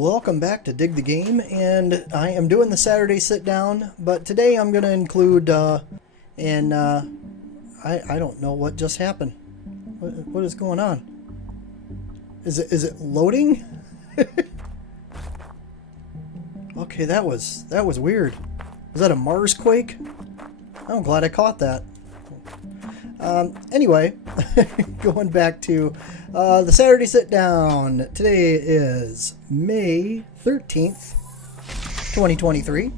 Welcome back to Dig the Game, and I am doing the Saturday sit down, but today I'm going to include, I don't know what just happened. What is going on? Is it loading? Okay, that was weird. Was that a Mars quake? I'm glad I caught that. Anyway, going back to the Saturday sit down. Today is May 13th, 2023,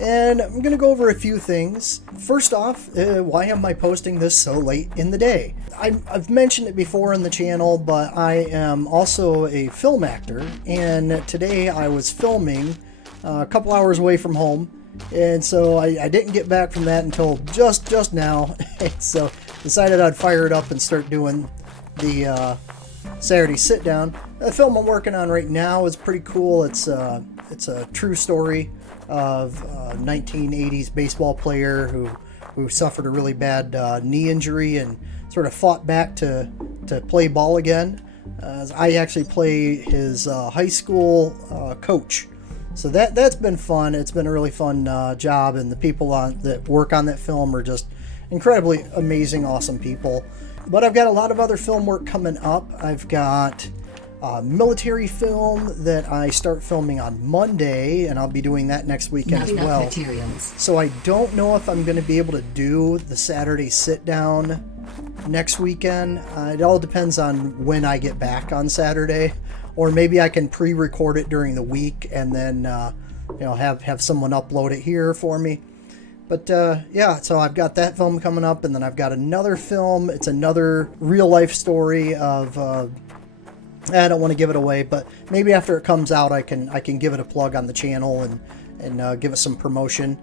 and I'm going to go over a few things. First off, why am I posting this so late in the day? I've mentioned it before in the channel, but I am also a film actor, and today I was filming a couple hours away from home, and so I didn't get back from that until just now. So decided I'd fire it up and start doing the Saturday sit down. The film I'm working on right now is pretty cool. It's a true story of a 1980s baseball player who suffered a really bad knee injury and sort of fought back to play ball again. I actually play his high school coach. So that's been fun. It's been a really fun job, and the people that work on that film are just incredibly amazing, awesome people. But I've got a lot of other film work coming up. I've got military film that I start filming on Monday, and I'll be doing that next weekend as well. Materials. So I don't know if I'm going to be able to do the Saturday sit down next weekend. It all depends on when I get back on Saturday, or maybe I can pre-record it during the week and then have someone upload it here for me. But yeah, so I've got that film coming up, and then I've got another film. It's another real life story of I don't want to give it away, but maybe after it comes out I can give it a plug on the channel and give it some promotion.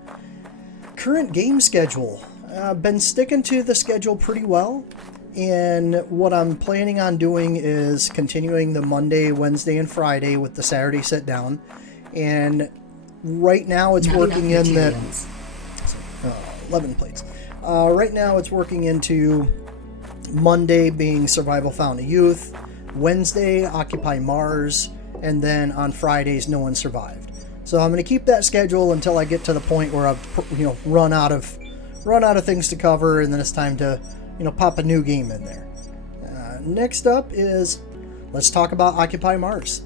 Current game schedule. I've been sticking to the schedule pretty well, and what I'm planning on doing is continuing the Monday, Wednesday, and Friday with the Saturday sit down. And right now it's working in that 11 plates. Right now it's working into Monday being Survival Found a Youth, Wednesday Occupy Mars, and then on Fridays No One Survived. So I'm going to keep that schedule until I get to the point where I've run out of things to cover, and then it's time to pop a new game in there. Next up is, let's talk about Occupy Mars.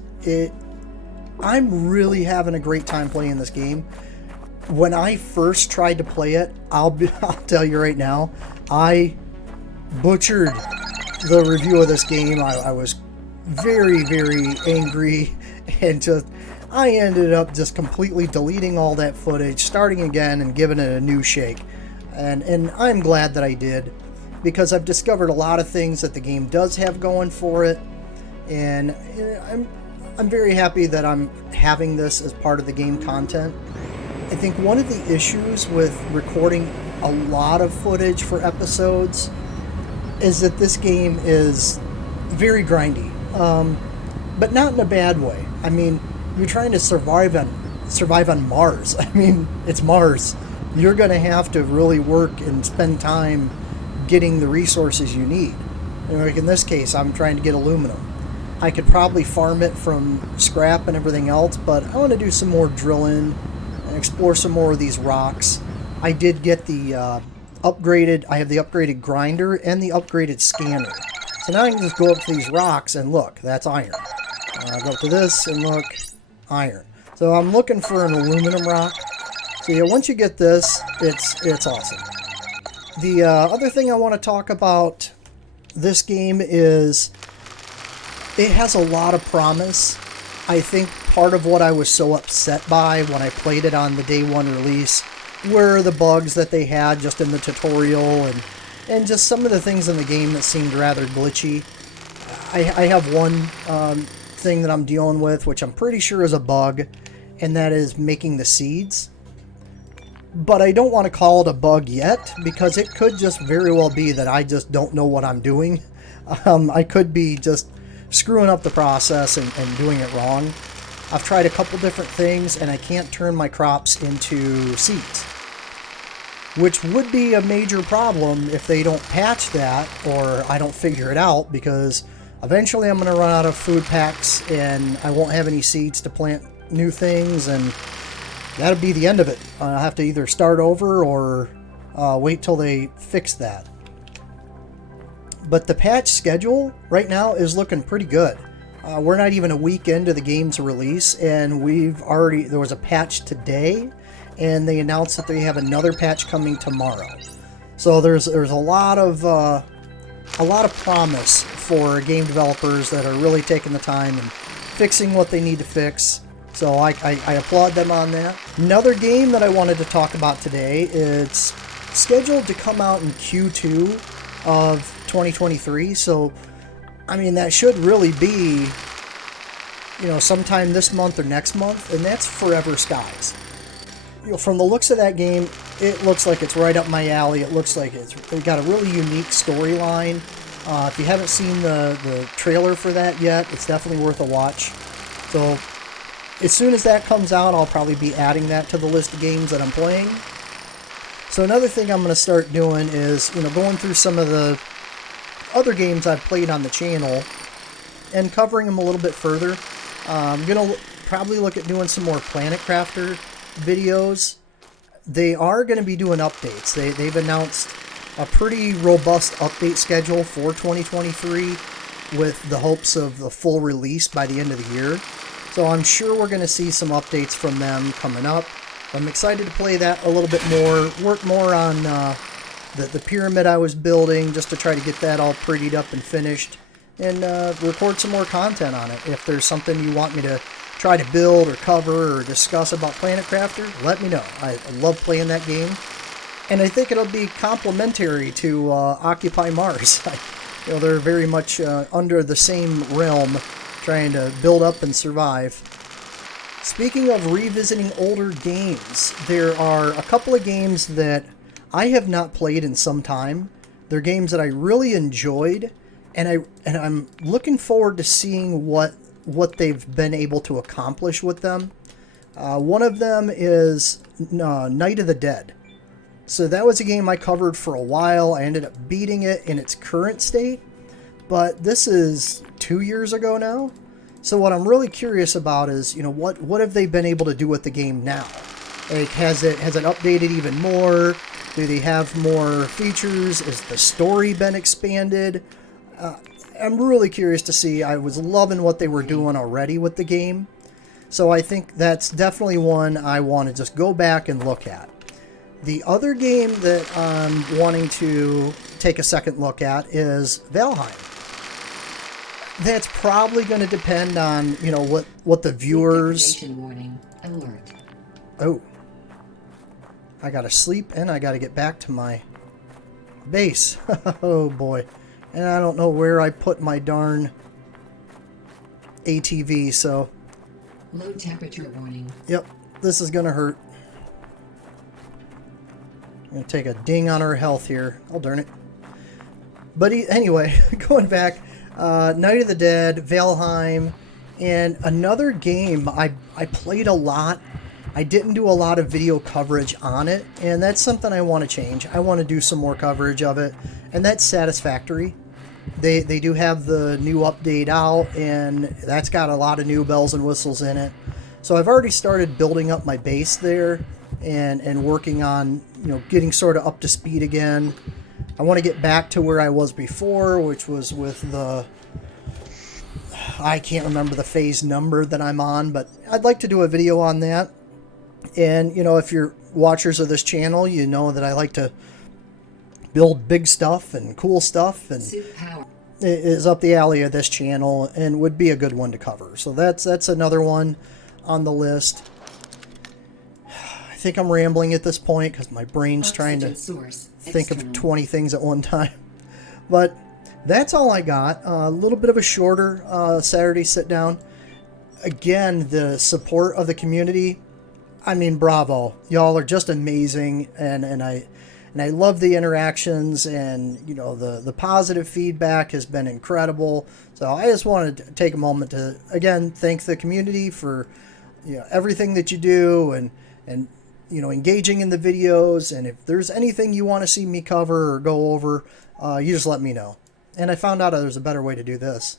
I'm really having a great time playing this game. When I first tried to play it, I'll tell you right now, I butchered the review of this game. I was very, very angry, and I ended up just completely deleting all that footage, starting again, and giving it a new shake. And I'm glad that I did, because I've discovered a lot of things that the game does have going for it, and I'm very happy that I'm having this as part of the game content. I think one of the issues with recording a lot of footage for episodes is that this game is very grindy, but not in a bad way. I mean, you're trying to survive on Mars. I mean, it's Mars. You're going to have to really work and spend time getting the resources you need. Like in this case, I'm trying to get aluminum. I could probably farm it from scrap and everything else, but I want to do some more drilling and explore some more of these rocks. I did get the upgraded grinder and the upgraded scanner. So now I can just go up to these rocks and look, that's iron. Go up to this and look, iron. So I'm looking for an aluminum rock. So yeah, once you get this, it's awesome. The other thing I want to talk about this game is it has a lot of promise. I think part of what I was so upset by when I played it on the day one release were the bugs that they had just in the tutorial and just some of the things in the game that seemed rather glitchy. I have one thing that I'm dealing with, which I'm pretty sure is a bug, and that is making the seeds. But I don't want to call it a bug yet, because it could just very well be that I just don't know what I'm doing. I could be just screwing up the process and doing it wrong. I've tried a couple different things, and I can't turn my crops into seeds, which would be a major problem if they don't patch that, or I don't figure it out, because eventually I'm going to run out of food packs and I won't have any seeds to plant new things, and that'll be the end of it. I'll have to either start over or wait till they fix that. But the patch schedule right now is looking pretty good. We're not even a week into the game's release, and there was a patch today, and they announced that they have another patch coming tomorrow. So there's a lot of promise for game developers that are really taking the time and fixing what they need to fix. So I applaud them on that. Another game that I wanted to talk about today, it's scheduled to come out in Q2 of 2023. So, I mean, that should really be, sometime this month or next month, and that's Forever Skies. From the looks of that game, it looks like it's right up my alley. It looks like it's got a really unique storyline. If you haven't seen the trailer for that yet, it's definitely worth a watch. So as soon as that comes out, I'll probably be adding that to the list of games that I'm playing. So another thing I'm going to start doing is, going through some of the other games I've played on the channel and covering them a little bit further. I'm going to probably look at doing some more Planet Crafter videos. They are going to be doing updates. They've announced a pretty robust update schedule for 2023 with the hopes of the full release by the end of the year. So I'm sure we're going to see some updates from them coming up. I'm excited to play that a little bit more, work more on the pyramid I was building, just to try to get that all prettied up and finished, and record some more content on it. If there's something you want me to try to build or cover or discuss about Planet Crafter, let me know. I love playing that game, and I think it'll be complementary to Occupy Mars. They're very much under the same realm, trying to build up and survive. Speaking of revisiting older games, there are a couple of games that I have not played in some time. They're games that I really enjoyed, and I'm looking forward to seeing what they've been able to accomplish with them. One of them is Night of the Dead. So that was a game I covered for a while. I ended up beating it in its current state, but this is 2 years ago now. So what I'm really curious about is, what have they been able to do with the game now? Like, has it updated even more? Do they have more features? Has the story been expanded? I'm really curious to see. I was loving what they were doing already with the game. So I think that's definitely one I want to just go back and look at. The other game that I'm wanting to take a second look at is Valheim. That's probably going to depend on, what the viewers... Warning. Alert. Oh. I gotta sleep and I gotta get back to my base. Oh boy. And I don't know where I put my darn ATV, so... Low temperature warning. Yep, this is gonna hurt. I'm gonna take a ding on our health here. Oh, darn it. But anyway, going back... Night of the Dead, Valheim, and another game I played a lot. I didn't do a lot of video coverage on it, and that's something I want to change. I want to do some more coverage of it, and that's Satisfactory. They do have the new update out, and that's got a lot of new bells and whistles in it. So I've already started building up my base there and working on, getting sort of up to speed again. I want to get back to where I was before, which was with I can't remember the phase number that I'm on, but I'd like to do a video on that. And, if you're watchers of this channel, you know that I like to build big stuff and cool stuff, and it is up the alley of this channel and would be a good one to cover. So that's another one on the list. I think I'm rambling at this point because my brain's trying to think of 20 things at one time. But that's all I got. A little bit of a shorter Saturday sit-down. Again, the support of the community, I mean, bravo. Y'all are just amazing, and I love the interactions, and the positive feedback has been incredible. So I just wanted to take a moment to again thank the community for everything that you do, and engaging in the videos. And if there's anything you want to see me cover or go over, you just let me know. And I found out there's a better way to do this.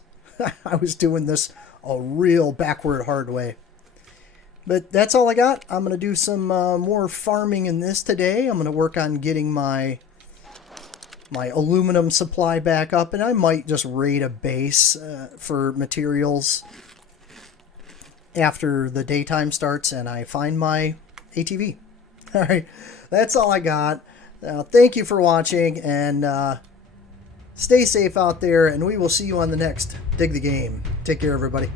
I was doing this a real backward hard way. But that's all I got. I'm going to do some more farming in this today. I'm going to work on getting my aluminum supply back up, and I might just raid a base for materials after the daytime starts and I find my ATV. All right, that's all I got. Thank you for watching, and stay safe out there, and we will see you on the next Dig the Game. Take care, everybody.